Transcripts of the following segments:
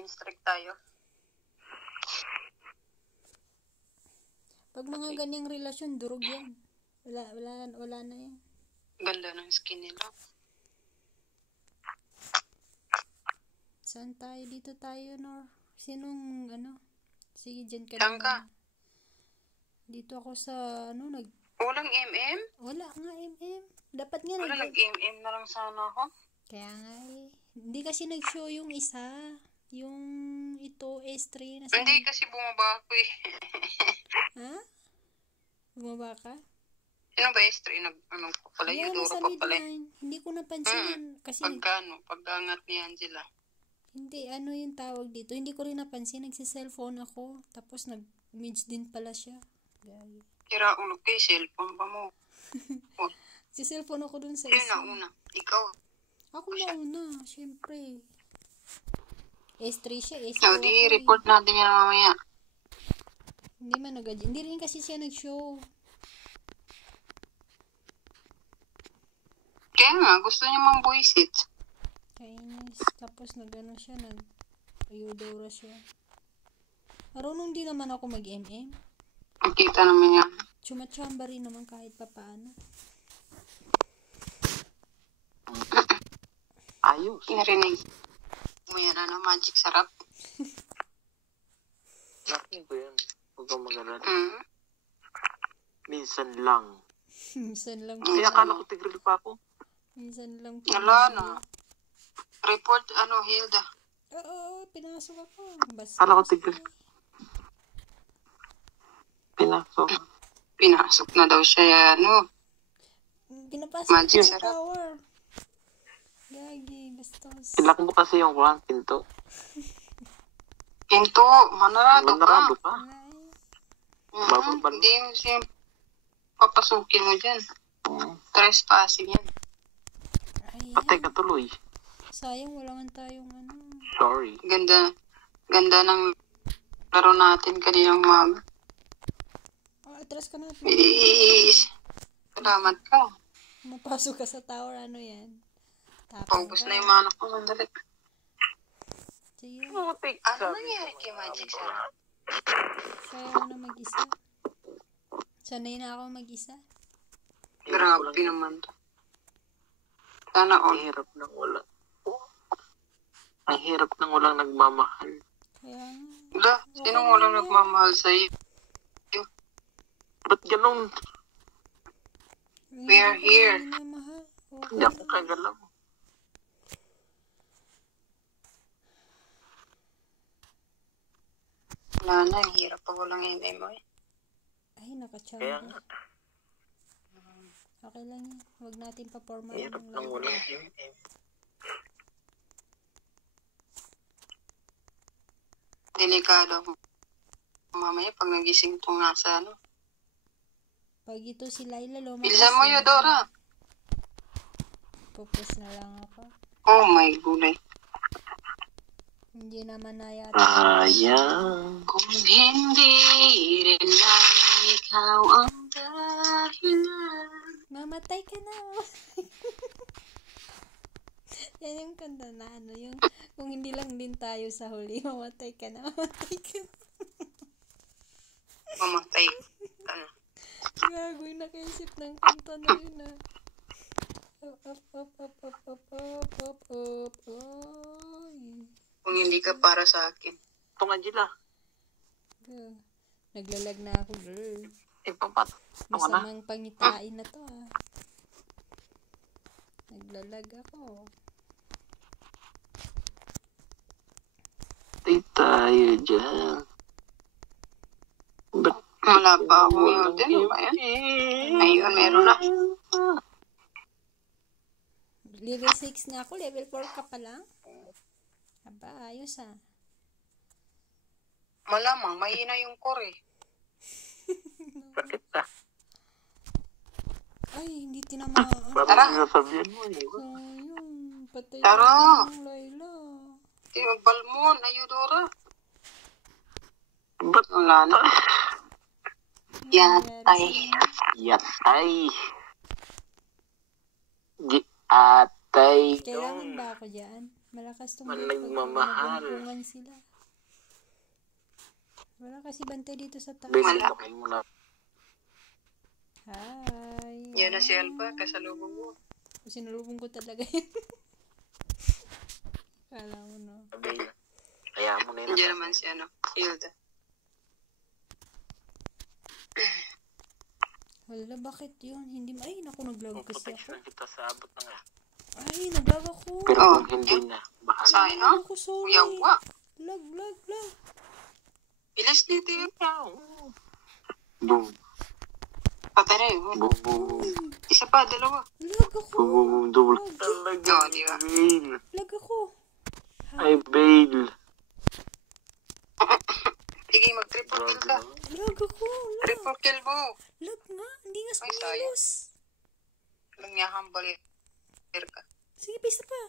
yung strict tayo. Pag mga ganyang relasyon, durog yan. Wala na yan. Ganda ng skin nila. Saan tayo? Dito tayo, Nor. Sinong, Sige, dyan ka Saan ka? Dito ako sa, Walang MM? Wala nga, MM. Dapat nga Wala, nag-MM na lang sana ako. Kaya nga Hindi kasi nag-show yung isa. Yung ito, S3. Hindi, kasi bumaba ako eh. Ha? Bumaba ka? Sino ba S3? Anong pa pala? Eudora pa pala. Hindi ko napansin. Kasi pagkangat ni Angela. Hindi, yung tawag dito. Hindi ko rin napansin. Nagsiselfone ako. Tapos nag-image din pala siya. Gagi. Kira ulo kay cellphone pa mo. Siselfone ako dun sa Sino isa. na una? Ikaw? Ako mauna, syempre. S3 siya, S2 ako. Di, report natin yan mamaya. Hindi rin kasi siya nag-show. Kaya nga, gusto niya mang buisit. Kainis. Tapos siya, Eudora siya. Marunong din naman ako mag-MM. Nakita naman yan. Chumachamba rin naman kahit papaano. Ayos. Narinig mo yan, magic sarap. Nakin ko yan. Huwag kang mag-alala. Mm. Minsan lang. Minsan lang. Kaya akala ko tigril pa ako. Minsan lang. Wala na. Report, Hilda. Oo, pinasok ako. Akala ko tigril. Pinasok na daw siya, Pinapasok magic sa sarap. tower. Gagi, bastos. Ilak mo kasi yung pinto. Pinto, manarado ka. Bababal. Hindi yung siya papasukin mo dyan. Trespassing yan. Patay ka tuloy. Sayang, wala man tayong Sorry. Ganda ng laro natin kaninang umaga. Atras ka na. Salamat ka. Mapasok ka sa tower, yan? Paubos na yung mana ko. Sandali. Sige. Ano nangyari kay Magic Sarap? Kaya mo na mag-isa. Sanay na ako mag-isa. Grabe naman to. Sana all. Ang hirap ng wala. Ang hirap ng walang nagmamahal. Kaya Wala, sinong walang nagmamahal sa'yo? Ba't ganun? We are here. Hindi ako kagalaw. Wala na, hirap pa walang MM eh. Ay, nakachamba. Kaya nga. Okay lang yan. Huwag natin pa-forma. Hirap ng walang MM. Delikado. Mamaya pag nagising itong nasa Pag ito si Laila, Bilisan mo, Eudora. Focus na lang ako. Oh my gulay. Hindi naman na yata. Sayang. Kung hindi rin lang ikaw ang dahilan. Mamatay ka na. Yan yung kanta na yung kung hindi lang din tayo sa huli, mamatay ka na. Mamatay ka na. Gagoy, nakaisip ng kanta na yun Up. Ay. Kung hindi ka para sa akin. Itong Angela. Naglalag na ako, girl. Ipapat. Masamang pangitain na to, Naglalag ako. Tay tayo dyan. Ba't Wala pa ako yun. Ano ba yan? Ayun, meron na. Level 6 na ako, level 4 ka pa lang. Aba, ayos Malamang, mahina yung core bakit na? Ay, hindi tinamaan. Parang sinasabihan mo Ayun, patay Tara. ng Laila. Balmon, Eudora. Ba't Wala na. Yatay. Giatay. Kailangan ba ako dyan? Malakas tong Man net pag nagmamahal. nagumpungan sila. Wala kasi bantay dito sa taas. Basic ako muna. Hi. Yan na si Alba, kasalubong mo. Sinulubong ko talaga yun. Kala mo, no? Kaya mo na yun. Nandiyan naman si Hilda. Wala, bakit yun? Hindi ay, naku, naglag kasi ako. Protection kita sa abot na nga. Ay, naglag ako. Pero kung hindi na, bahala. Sayang. Ako, sorry. Yawa. Lag. Bilis dito yun. Boom. Patay na yun. Boom, boom. Isa pa, dalawa. Lag ako. Boom, double. Lag. Talaga. Oo, di ba? Bail. Lag ako. Ay, bail. Sige, mag-triple kill ka. Lag ako. Lag. Triple kill mo. Lag nga. Hindi nga Ay, sayang. sumalos. Lang niya hambal ka. Sige, pista pa.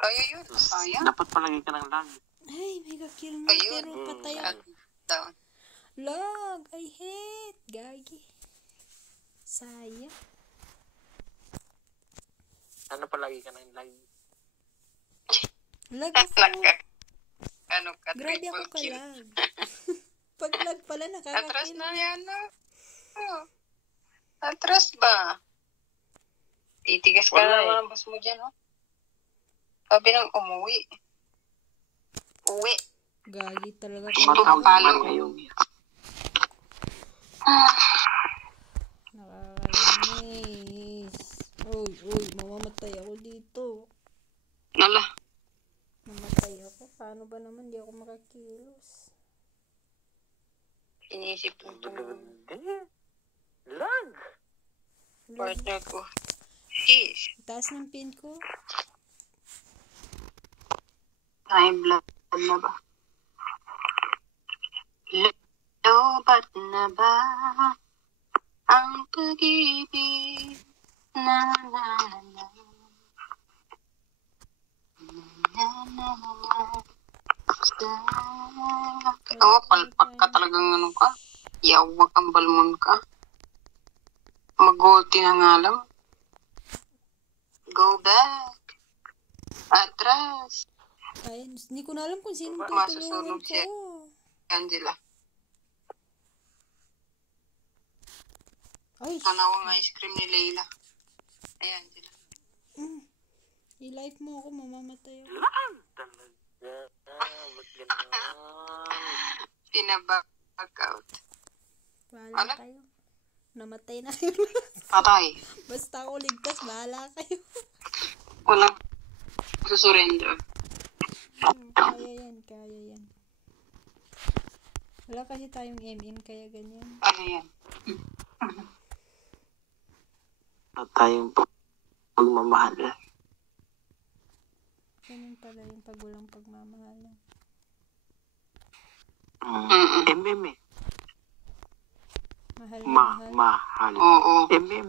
Kaya yun. Sayang. Dapat palagi ka ng lag. Ay, may kill mo. Ayun. Pero patay ako. Down. Lag. I hate. Gagi. Sayang. Ano palagi ka ng lag? Lag ako. Ano ka? Grabe ako Triple kill. kalag. Pag lag pala Atras nakakakil. na yan, no? Atras ba? Titigas ka Wala na ng boss mo dyan, no? Sabi ng umuwi. Uwi. Gagi talaga. Ito ang palo. Ngayon. Nakakainis. Uy, mamamatay ako dito. Nala. Mamatay ako. Paano ba naman? Di ako makakilos. Inisip ko itong Lag. partner ko. Sheesh. Taas ng pin ko. High blood na ba? Lobat na ba ang pag-ibig na na na Oo, palpak ka talagang ano ka. Yawag ang balmon ka. Mag-ulti na nga lang. Go back. Atras. Ay, hindi ko na alam kung sino Masusunog tutulungan siya. ko. Angela. Ay, Tanawang ice cream ni Leila. Ay, Angela. i-life mo ako, mamamatay ako. Lag talaga. Ba't ganun? Pinabag out. Bahala Ano? kayo. Namatay na kayo. Patay. Basta ako ligtas, bahala kayo. Walang susurrender. Kaya yan. Wala kasi tayong MM, kaya ganyan. Ano yan? At tayong pagmamahal. Ganun pala yung pag walang pagmamahalan. MM eh. Mahal na mahal. Mahal. Oo. MM.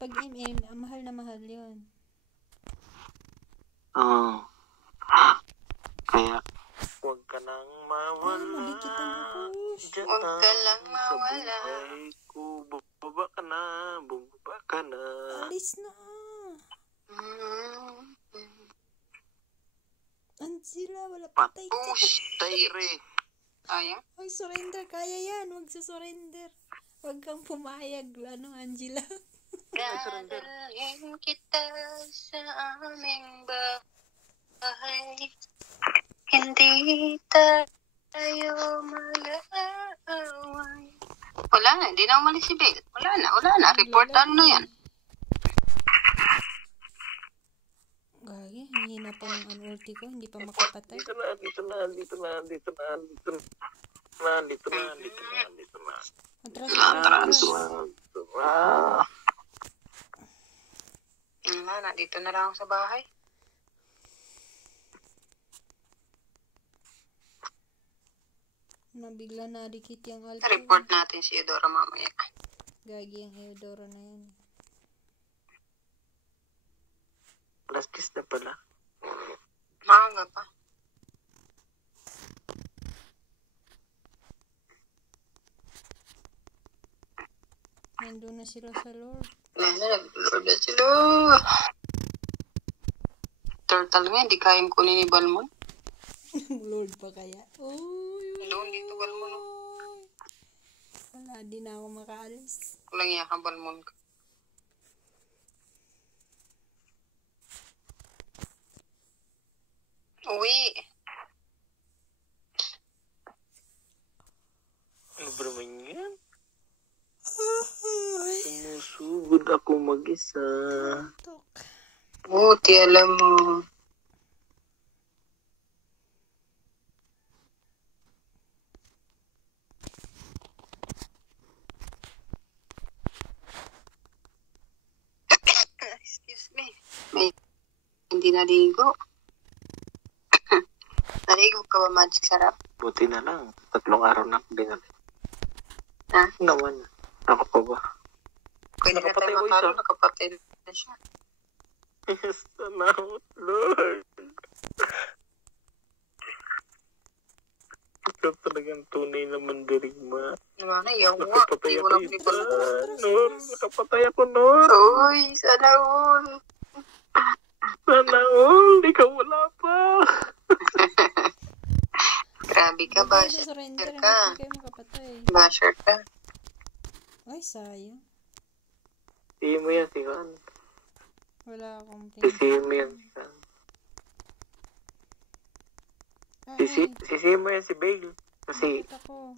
Pag MM, mahal na mahal yun. Oo. Kaya, huwag ka nang mawala. Mahikitan ako. Diyan Huwag ka lang mawala. Sa buhay ko, bumaba ka na. Alis na. Angela, wala patay ka. Push, Tayre. Sayang. Huwag surrender, kaya yan. Huwag surrender. Huwag kang pumayag, Angela. Dadalhin kita sa aming bahay. Hindi tayo mag-aaway. Wala na, hindi na umalis si Belle. Wala na. Reportan na yan. Gagi, hihina pa ng ulti ko. Hindi pa makapatay. Dito na. Atras Na, dito na lang ako sa bahay. Nabigla nadikit yung alto. Report natin si Eudora mamaya. Gagi ang Eudora na yan. Plastis na pala. Maaga pa. Nandun na sila sa Lord. Nag-Lord na sila. turtle nga, hindi kayang kunin ni Balmon. Lord pa kaya? Uy, Doon dito, Balmon. wala, di na ako makaalis. Walang iya ka, Balmon. Uwi. Ano ba naman yan? Sumusugod ako mag-isa. Tok. Buti, alam mo. Excuse me. May hindi naligo. Naligo ka ba, Magic Sarap? Buti na lang. 3 araw na ako binalik. Ha? Naman. Ako pa ba? Pwede na Nakapatay tayo ko matalo, isa. nakapatay na siya. Salamat, Lord. Ikaw talagang tunay na mandirigma. Naman, yawa. Nakapatay Di ako mo lang isa. pinipalabas. Nor, nakapatay ako, Nor. Uy, sana all. Sana all. Ikaw wala pa. Grabe ka, Huwag kayo basher sa surrender, ka. hindi kayo makapatay. Basher ka. Ay, sayang. Siya mo yan, si Juan. Wala akong Sisihin mo yan, si Juan. Ay, Sisihin mo yan si Bale. Kasi, bakit ako?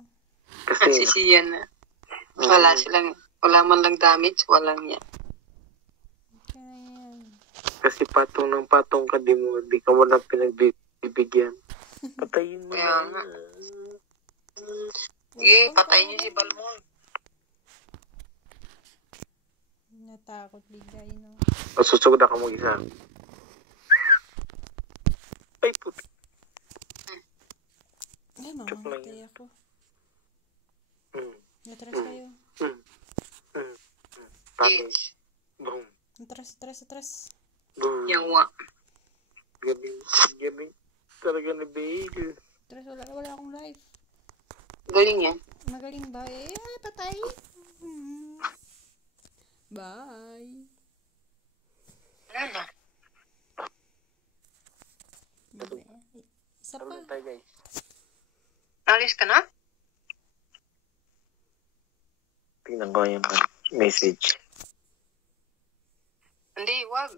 Kasi siya na. Wala man lang damage, walang yan. Kaya yan. kasi patong ng patong ka, di ka mo lang pinagbibigyan. Patayin mo Kaya na. nga. Sige, patayin niyo si Balmon. Natakot bigay, no? Masusugod ako mag-isa. Ay, puti. Ay, Joke lang mamamatay ako. Mm. Natras kayo. Patay. Yes. Boom. Atras. Boom. Yawa. Galing. Talaga na Bale. Atras, wala akong life. Galing yan. Magaling ba? Eh, patay. Bye. Wala na. Isa Tara pa. na tayo, guys. Alis ka na? Tingnan ko yung message. Hindi, wag.